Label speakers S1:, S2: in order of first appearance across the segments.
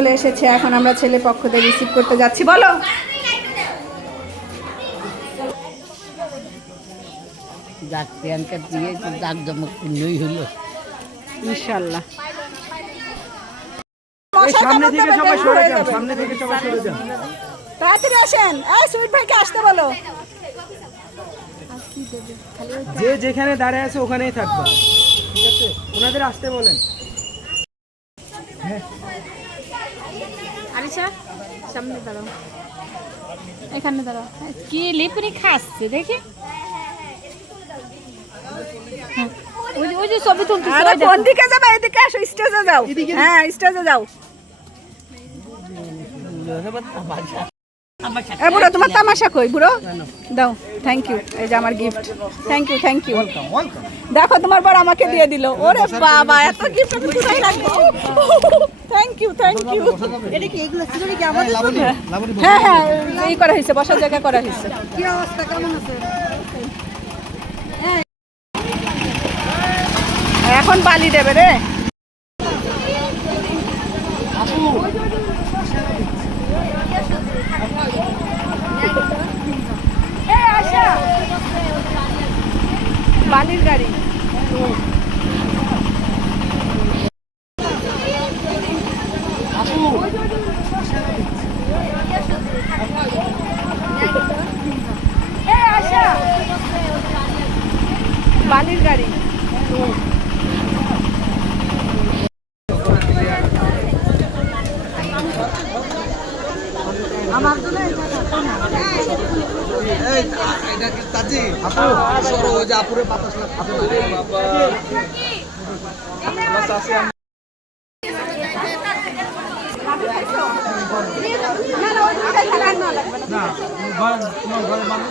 S1: চলে এসেছে এখন আমরা ছেলে পক্ষদের রিসিভ করতে যাচ্ছি। বলো।
S2: যাক প্রিয়াঙ্কা দিয়ে তো জমক পূর্ণই হলো।
S1: ইনশাল্লাহ।
S3: সামনে থেকে সবাই সরে যান সামনে থেকে সবাই সরে যান।
S1: তাড়াতাড়ি আসেন। এই সুইট ভাইকে আসতে বলো।
S3: যে যেখানে দাঁড়ায় আছে ওখানেই থাকবে। ঠিক আছে? ওনাদের আসতে বলেন।
S4: আরিশা সামনে দাঁড়াও। এখানে দাঁড়াও। কি লিপুরি খাচ্ছে দেখি। হ্যাঁ, ওই যে- ওই ছবি তুলতে
S1: আরে কোন দিকে যাবে? এদিকে আসো স্টেজে যাও। হ্যাঁ স্টেজে যাও। এ বুড়ো তোমার তামাশা কই বুড়ো? দাও থ্যাংক ইউ এই যে আমার gift thank you thank you দেখো তোমার বড় আমাকে দিয়ে দিল। ওরে বাবা এত গিফট আমি কোথায় রাখব? থ্যাংক ইউ থ্যাংক ইউ এটা কি এগুলো ছিল কি আমাদের হ্যাঁ হ্যাঁ এই করা হয়েছে বসার জায়গা করা হয়েছে। কি অবস্থা কেমন আছে? এখন বালি দেবে রে। বালির গাড়ি। বালির গাড়ি না।
S3: তোমার ঘরের মানুষ।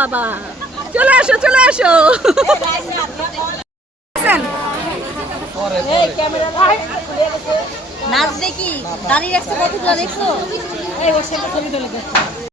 S1: বাবা। চলে আসো চলে আসো।
S2: নাচ দেখি দাঁড়িয়ে রাখছে কতগুলো দেখছ?